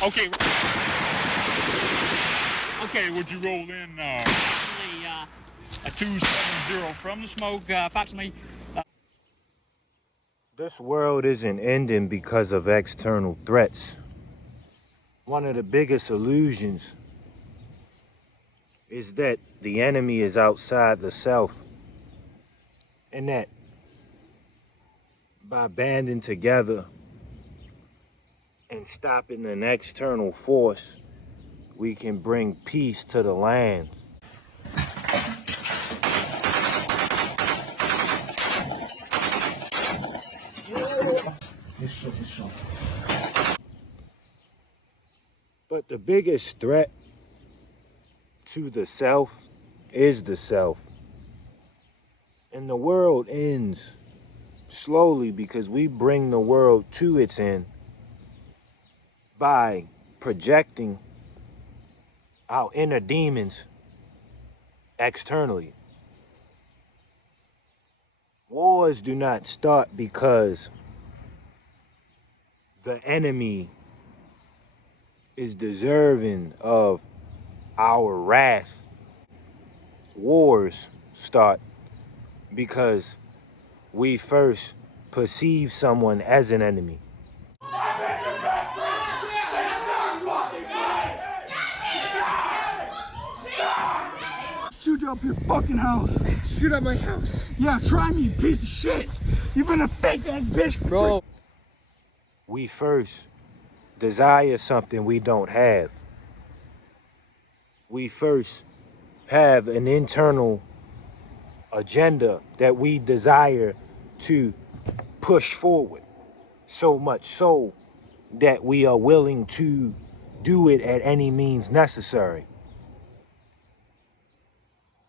Okay. Okay, would you roll in a 270 from the smoke, approximately? This world isn't ending because of external threats. One of the biggest illusions is that the enemy is outside the self, and that by banding together and stopping an external force, we can bring peace to the land. But the biggest threat to the self is the self. And the world ends slowly because we bring the world to its end by projecting our inner demons externally. Wars do not start because the enemy is deserving of our wrath. Wars start because we first perceive someone as an enemy. Shoot up your fucking house. Shoot up my house. Yeah, try me, you piece of shit. You've been a fake ass bitch, Bro. We first desire something we don't have. We first have an internal agenda that we desire to push forward, so much so that we are willing to do it at any means necessary.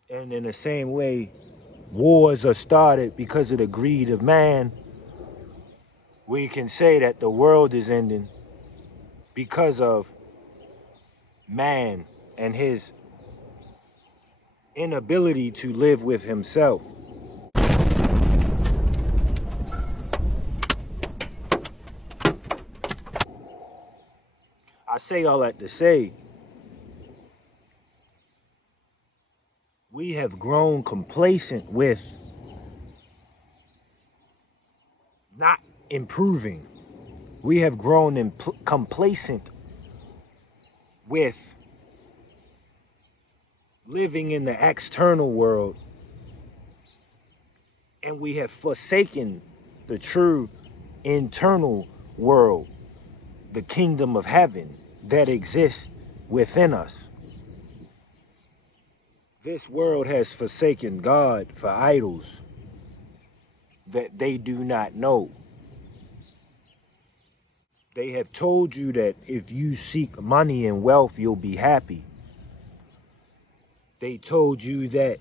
And in the same way, wars are started because of the greed of man. We can say that the world is ending because of man and his inability to live with himself. I say all that to say, we have grown complacent with not improving. We have grown complacent with living in the external world, and we have forsaken the true internal world, the kingdom of heaven that exists within us. This world has forsaken God for idols that they do not know. They have told you that if you seek money and wealth, you'll be happy. They told you that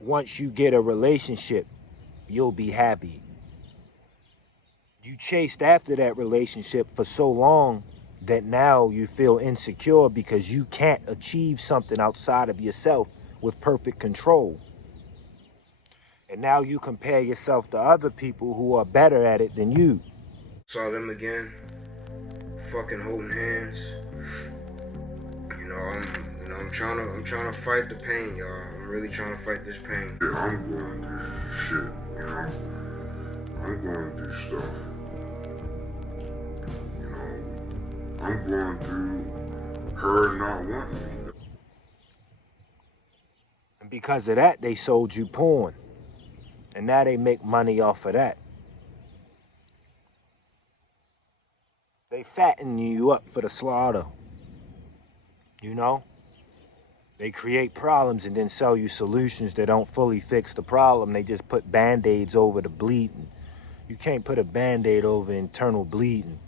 once you get a relationship, you'll be happy. You chased after that relationship for so long that now you feel insecure because you can't achieve something outside of yourself with perfect control. And now you compare yourself to other people who are better at it than you. Saw them again, fucking holding hands. I'm trying to fight the pain, y'all. I'm really trying to fight this pain. Yeah, I'm going through shit, you know. I'm going through stuff. You know, I'm going through her not wanting me. And because of that, they sold you porn. And now they make money off of that. They fatten you up for the slaughter. You know? They create problems and then sell you solutions that don't fully fix the problem. They just put band-aids over the bleeding. You can't put a band-aid over internal bleeding.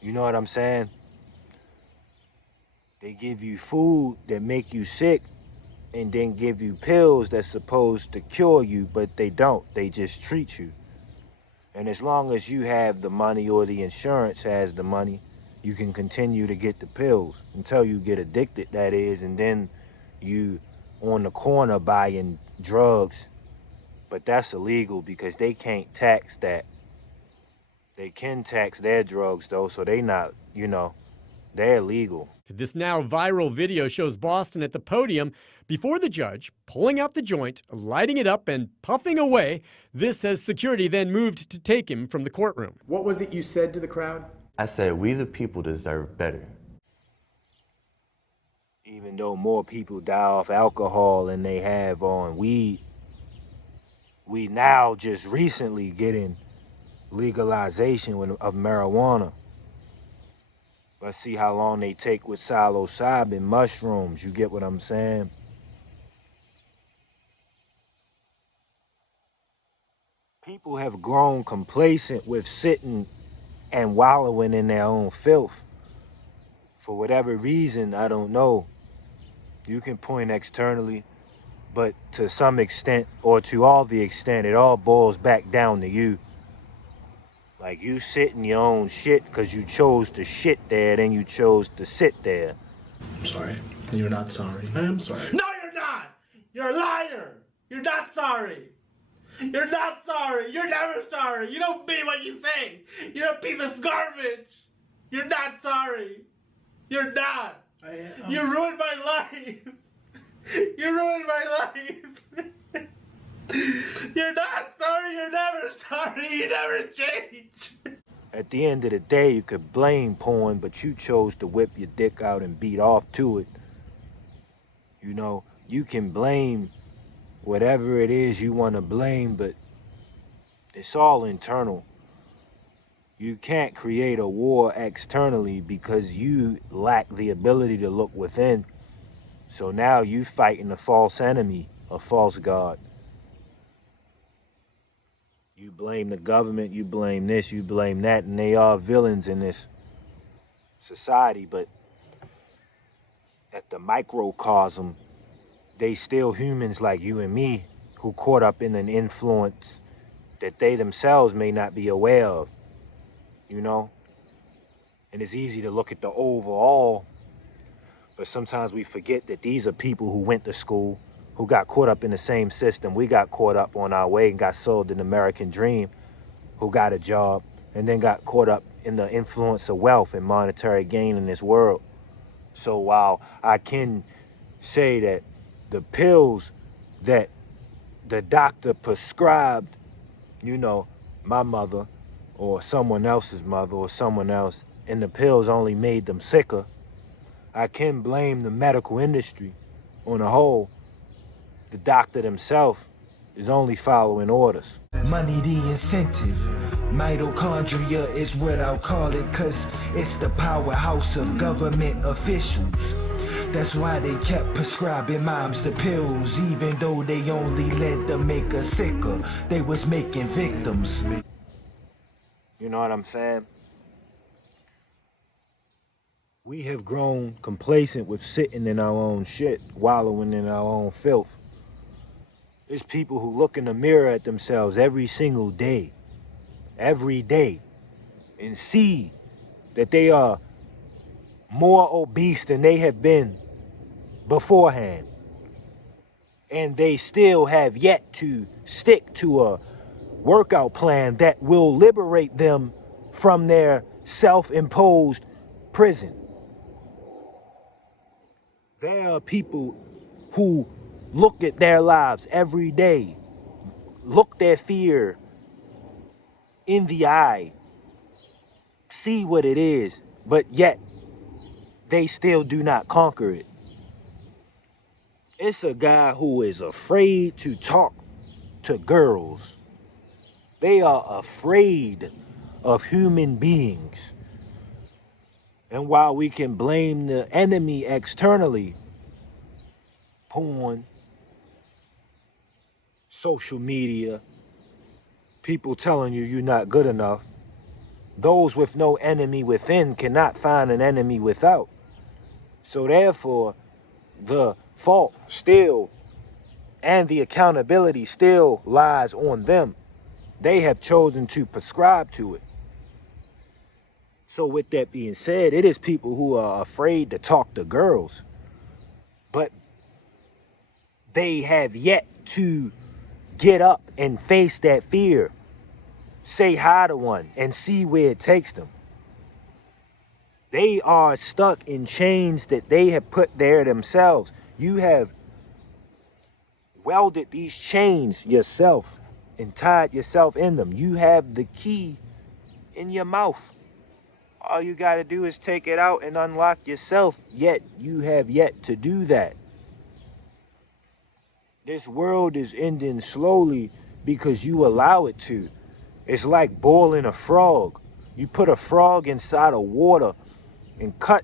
You know what I'm saying? They give you food that make you sick and then give you pills that's supposed to cure you, but they don't. They just treat you. And as long as you have the money or the insurance has the money, you can continue to get the pills until you get addicted, that is, and then you on the corner buying drugs. But that's illegal because they can't tax that. They can tax their drugs though, so they not, you know, They're legal. This now viral video shows Boston at the podium before the judge, pulling out the joint, lighting it up, and puffing away. This as security then moved to take him from the courtroom. What was it you said to the crowd? I said, we the people deserve better. Even though more people die off alcohol than they have on weed, we now just recently getting legalization of marijuana. Let's see how long they take with psilocybin mushrooms. You get what I'm saying? People have grown complacent with sitting and wallowing in their own filth. For whatever reason, I don't know. You can point externally, but to some extent, or to all the extent, it all boils back down to you. Like, you sit in your own shit because you chose to shit there, then you chose to sit there. I'm sorry. You're not sorry. I am sorry. No, you're not! You're a liar! You're not sorry! You're not sorry! You're never sorry! You don't mean what you say! You're a piece of garbage! You're not sorry! You're not! You ruined my life! You ruined my life! You're not sorry, you're never sorry, you never change. At the end of the day, you could blame porn, but you chose to whip your dick out and beat off to it. You know, you can blame whatever it is you want to blame, but it's all internal. You can't create a war externally because you lack the ability to look within. So now you fighting a false enemy, a false god. You blame the government, you blame this, you blame that, and they are villains in this society, but at the microcosm, they still humans like you and me who caught up in an influence that they themselves may not be aware of, you know? And it's easy to look at the overall, but sometimes we forget that these are people who went to school, who got caught up in the same system. We got caught up on our way and got sold an American dream, who got a job and then got caught up in the influence of wealth and monetary gain in this world. So while I can say that the pills that the doctor prescribed, you know, my mother or someone else's mother or someone else, and the pills only made them sicker, I can blame the medical industry on a whole. The doctor himself is only following orders. Money the incentive. Mitochondria is what I'll call it, cause it's the powerhouse of government officials. That's why they kept prescribing moms the pills, even though they only led to make us sicker. They was making victims. You know what I'm saying? We have grown complacent with sitting in our own shit, wallowing in our own filth. There's people who look in the mirror at themselves every single day, and see that they are more obese than they have been beforehand. And they still have yet to stick to a workout plan that will liberate them from their self-imposed prison. There are people who look at their lives every day, look their fear in the eye, see what it is, but yet they still do not conquer it. It's a guy who is afraid to talk to girls. They are afraid of human beings. And while we can blame the enemy externally, porn, social media, people telling you you're not good enough, those with no enemy within cannot find an enemy without. So therefore, the fault still and the accountability still lies on them. They have chosen to prescribe to it. So with that being said, it is people who are afraid to talk to girls, but they have yet to get up and face that fear, say hi to one, and see where it takes them. They are stuck in chains that they have put there themselves. You have welded these chains yourself and tied yourself in them. You have the key in your mouth. All you got to do is take it out and unlock yourself, yet you have yet to do that. This world is ending slowly because you allow it to. It's like boiling a frog. You put a frog inside of water and cut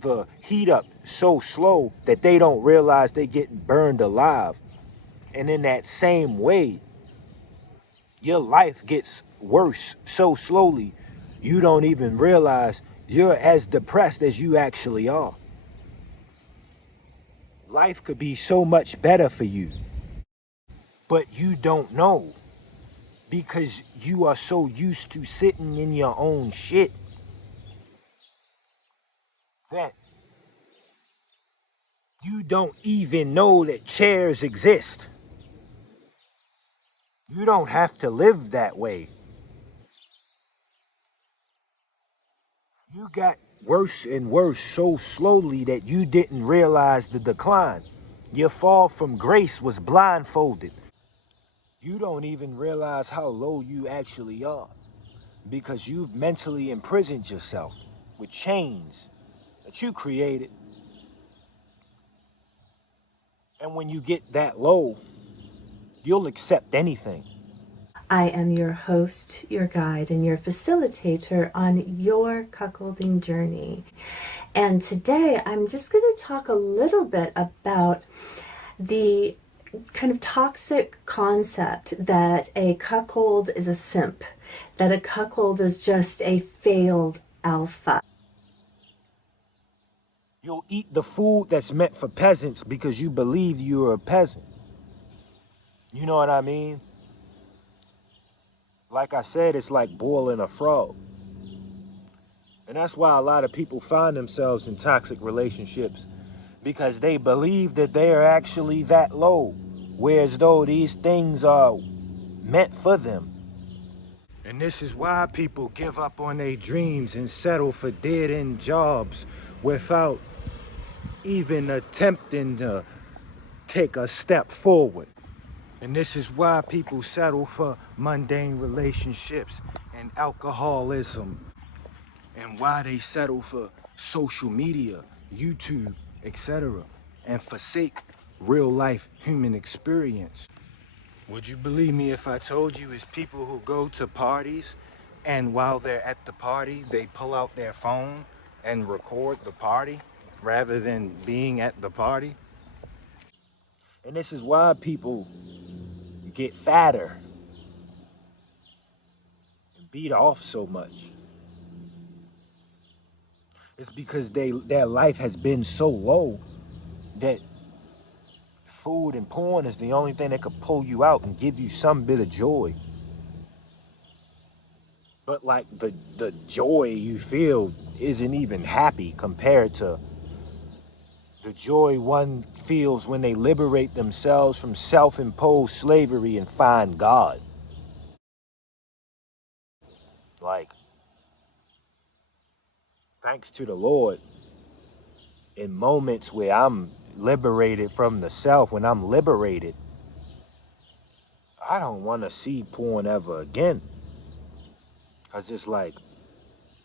the heat up so slow that they don't realize they're getting burned alive. And in that same way, your life gets worse so slowly, you don't even realize you're as depressed as you actually are. Life could be so much better for you, but you don't know because you are so used to sitting in your own shit that you don't even know that chairs exist. You don't have to live that way. You got worse and worse so slowly that you didn't realize the decline. Your fall from grace was blindfolded. You don't even realize how low you actually are because you've mentally imprisoned yourself with chains that you created. And when you get that low, you'll accept anything. I am your host, your guide, and your facilitator on your cuckolding journey. And today I'm just going to talk a little bit about the kind of toxic concept that a cuckold is a simp, that a cuckold is just a failed alpha. You'll eat the food that's meant for peasants because you believe you're a peasant. You know what I mean? Like I said, it's like boiling a frog. And that's why a lot of people find themselves in toxic relationships, because they believe that they are actually that low, whereas though these things are meant for them. And this is why people give up on their dreams and settle for dead-end jobs without even attempting to take a step forward. And this is why people settle for mundane relationships and alcoholism, and why they settle for social media, YouTube, etc., and forsake real life human experience. Would you believe me if I told you it's people who go to parties and while they're at the party, they pull out their phone and record the party rather than being at the party? And this is why people get fatter and beat off so much. It's because their life has been so low that food and porn is the only thing that could pull you out and give you some bit of joy. But like the joy you feel isn't even happy compared to the joy one feels when they liberate themselves from self-imposed slavery and find God. Like, thanks to the Lord, in moments where I'm liberated from the self, when I'm liberated, I don't want to see porn ever again. Because it's like,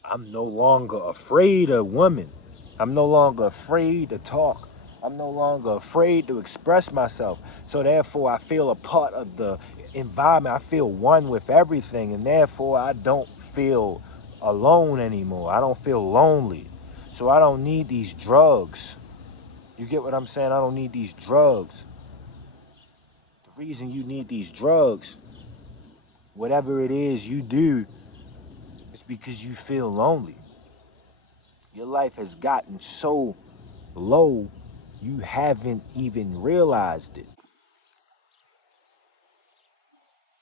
I'm no longer afraid of women. I'm no longer afraid to talk. I'm no longer afraid to express myself. So therefore, I feel a part of the environment. I feel one with everything. And therefore, I don't feel alone anymore. I don't feel lonely. So I don't need these drugs. You get what I'm saying? I don't need these drugs. The reason you need these drugs, whatever it is you do, is because you feel lonely. Your life has gotten so low, you haven't even realized it.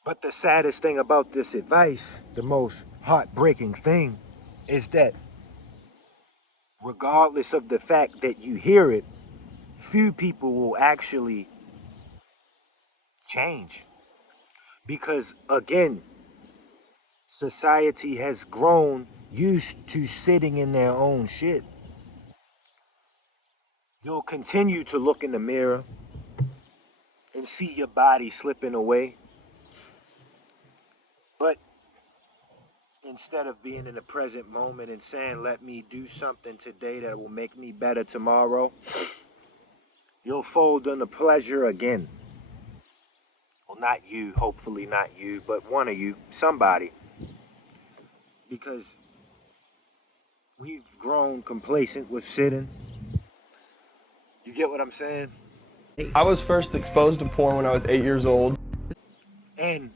But the saddest thing about this advice, the most heartbreaking thing, is that regardless of the fact that you hear it, few people will actually change. Because again, society has grown, used to sitting in their own shit. You'll continue to look in the mirror and see your body slipping away. But instead of being in the present moment and saying, let me do something today that will make me better tomorrow, you'll fold on the pleasure again. Well, not you, hopefully not you, but one of you, somebody. Because we've grown complacent with sitting. You get what I'm saying? I was first exposed to porn when I was 8 years old. And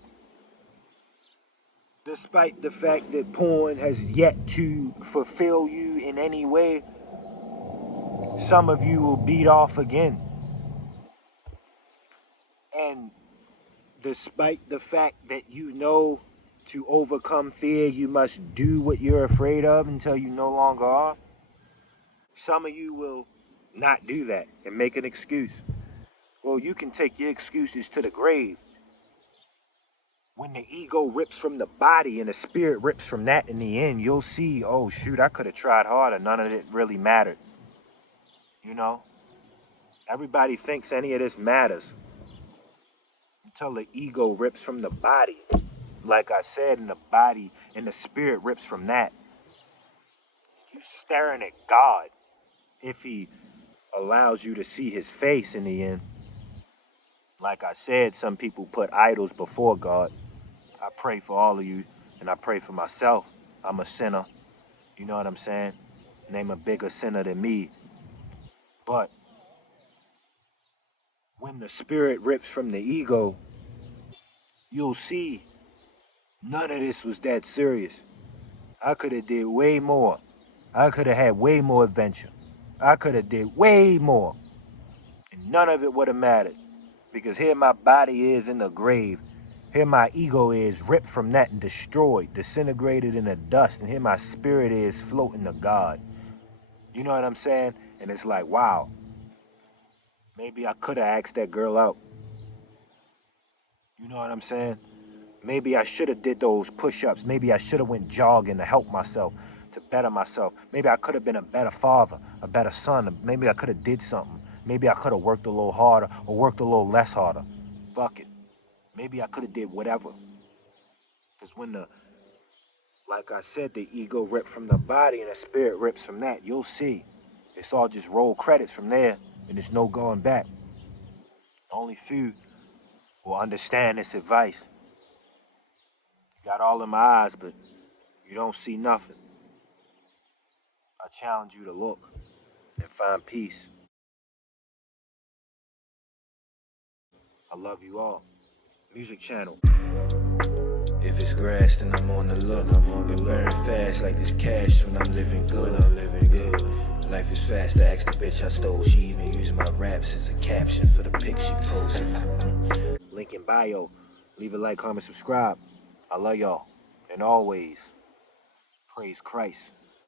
despite the fact that porn has yet to fulfill you in any way, some of you will beat off again. And despite the fact that you know to overcome fear, you must do what you're afraid of until you no longer are, some of you will not do that and make an excuse. Well, you can take your excuses to the grave. When the ego rips from the body and the spirit rips from that in the end, you'll see, oh shoot, I could have tried harder. None of it really mattered. You know? Everybody thinks any of this matters until the ego rips from the body. Like I said, in the body and the spirit rips from that. You staring at God if he allows you to see his face in the end. Like I said, some people put idols before God. I pray for all of you, and I pray for myself. I'm a sinner. You know what I'm saying? Name a bigger sinner than me. But when the spirit rips from the ego, you'll see none of this was that serious. I could have did way more. I could have had way more adventure. I could have did way more. And none of it would have mattered. Because here my body is in the grave. Here my ego is ripped from that and destroyed, disintegrated in the dust. And here my spirit is floating to God. You know what I'm saying? And it's like, wow. Maybe I could have asked that girl out. You know what I'm saying? Maybe I should have did those push-ups. Maybe I should have went jogging to help myself, to better myself. Maybe I could have been a better father, a better son. Maybe I could have did something. Maybe I could have worked a little harder or worked a little less harder. Fuck it. Maybe I could have did whatever. Because when like I said, the ego ripped from the body and the spirit rips from that, you'll see. It's all just roll credits from there and there's no going back. Only few will understand this advice. You got all in my eyes, but you don't see nothing. I challenge you to look and find peace. I love you all. Music channel. If it's grass, then I'm on the look. And burn fast like this cash when I'm living good. Life is fast. I asked the bitch I stole. She even used my raps as a caption for the pic she posted. Link in bio. Leave a like, comment, subscribe. I love y'all. And always, praise Christ.